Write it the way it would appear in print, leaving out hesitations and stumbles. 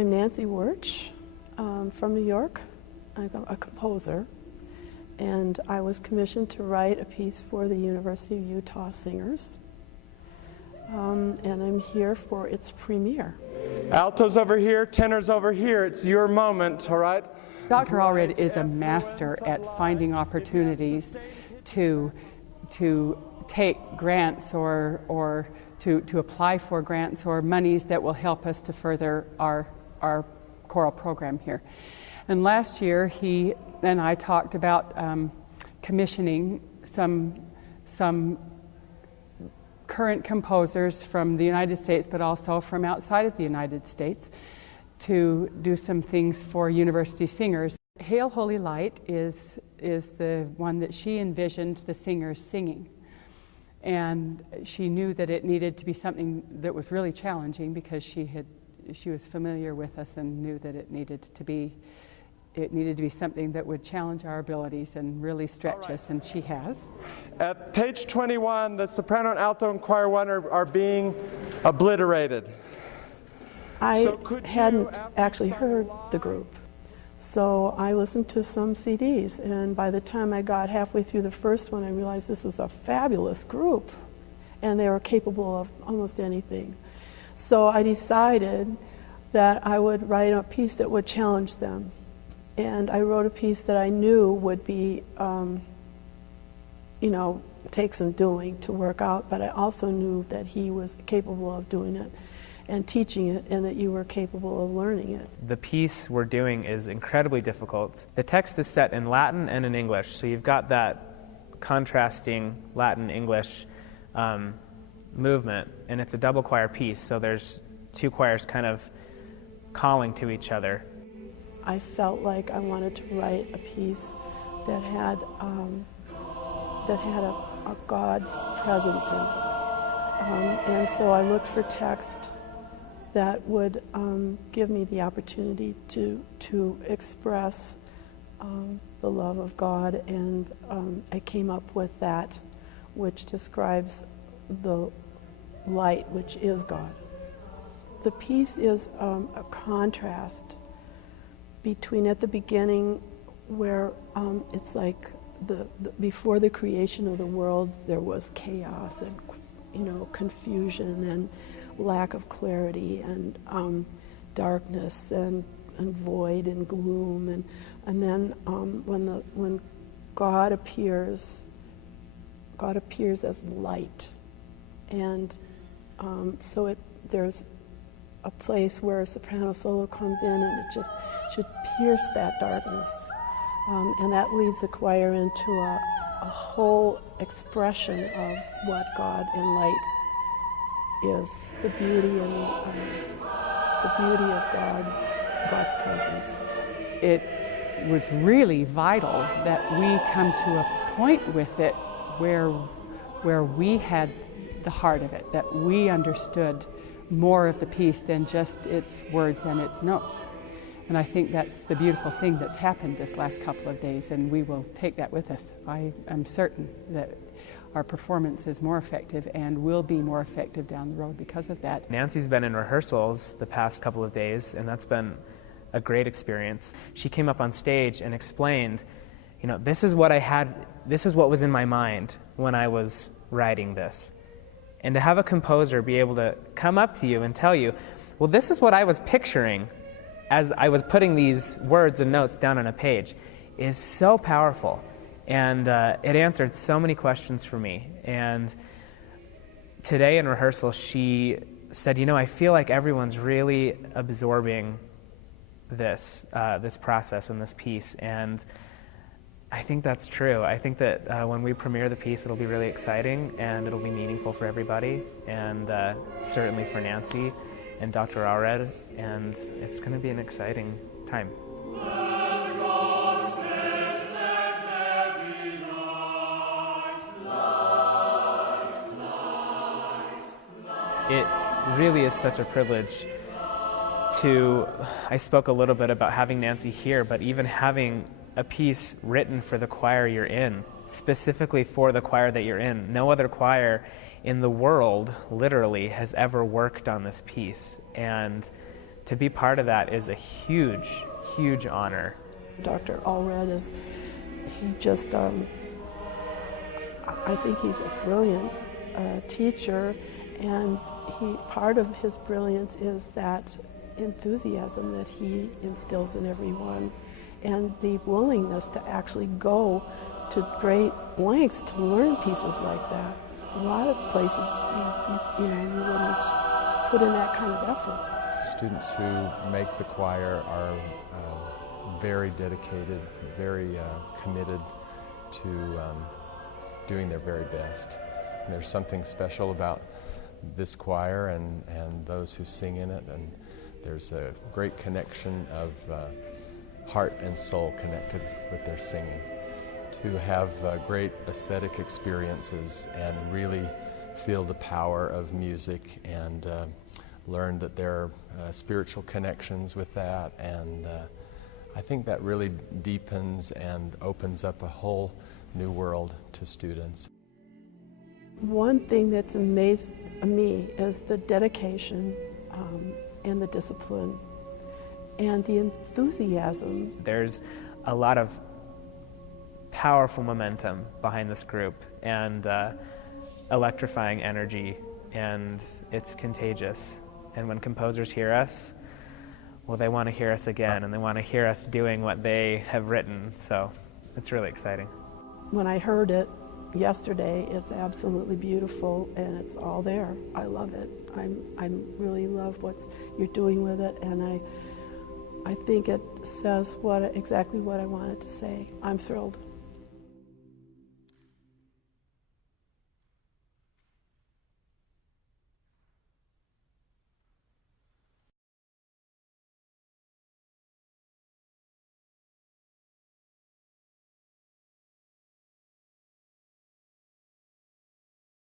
I'm Nancy Wertsch from New York. I'm a composer, and I was commissioned to write a piece for the University of Utah Singers, and I'm here for its premiere. Altos over here, tenors over here. It's your moment, all right? Dr. Allred is a master at finding opportunities to take grants or to apply for grants or monies that will help us to further our choral program here. And last year he and I talked about commissioning some current composers from the United States, but also from outside of the United States, to do some things for university singers. Hail Holy Light is the one that she envisioned the singers singing. And she knew that it needed to be something that was really challenging because she was familiar with us and knew that it needed to be something that would challenge our abilities and really stretch us, and she has. At page 21, the soprano and alto in choir 1 are being obliterated. I hadn't actually heard the group, so I listened to some CDs, and by the time I got halfway through the first one, I realized this is a fabulous group, and they were capable of almost anything. So I decided that I would write a piece that would challenge them. And I wrote a piece that I knew would be, take some doing to work out, but I also knew that he was capable of doing it and teaching it, and that you were capable of learning it. The piece we're doing is incredibly difficult. The text is set in Latin and in English, so you've got that contrasting Latin-English movement, and it's a double choir piece, so there's two choirs kind of calling to each other. I felt like I wanted to write a piece that had a God's presence in it, and so I looked for text that would give me the opportunity to express the love of God, and I came up with that, which describes the light, which is God. The piece is a contrast between at the beginning, where it's like before the creation of the world, there was chaos and confusion and lack of clarity and darkness and void and gloom, and then when God appears as light, and so there's a place where a soprano solo comes in, and it just should pierce that darkness, and that leads the choir into a whole expression of what God and light is, the beauty of God's presence. It was really vital that we come to a point with it where we had the heart of it, that we understood more of the piece than just its words and its notes. And I think that's the beautiful thing that's happened this last couple of days, and we will take that with us. I am certain that our performance is more effective and will be more effective down the road because of that. Nancy's been in rehearsals the past couple of days, and that's been a great experience. She came up on stage and explained, this is what I had, this is what was in my mind when I was writing this. And to have a composer be able to come up to you and tell you, well, this is what I was picturing as I was putting these words and notes down on a page, is so powerful. And it answered so many questions for me. And today in rehearsal, she said, I feel like everyone's really absorbing this process and this piece. And I think that's true. I think that when we premiere the piece, it'll be really exciting and it'll be meaningful for everybody, and certainly for Nancy and Dr. Allred, and it's going to be an exciting time. It really is such a privilege I spoke a little bit about having Nancy here, but even having a piece written for the choir you're in, specifically for the choir that you're in. No other choir in the world, literally, has ever worked on this piece. And to be part of that is a huge, huge honor. Dr. Allred is, he just, I think he's a brilliant teacher, and part of his brilliance is that enthusiasm that he instills in everyone, and the willingness to actually go to great lengths to learn pieces like that. A lot of places, you wouldn't put in that kind of effort. Students who make the choir are very dedicated, very committed to doing their very best. And there's something special about this choir and those who sing in it, and there's a great connection of heart and soul connected with their singing. To have great aesthetic experiences and really feel the power of music and learn that there are spiritual connections with that, and I think that really deepens and opens up a whole new world to students. One thing that's amazed me is the dedication and the discipline and the enthusiasm. There's a lot of powerful momentum behind this group and electrifying energy, and it's contagious. And when composers hear us, well, they want to hear us again, and they want to hear us doing what they have written, so it's really exciting. When I heard it yesterday, it's absolutely beautiful, and it's all there. I love it. I really love what you're doing with it, and I think it says exactly what I wanted to say. I'm thrilled.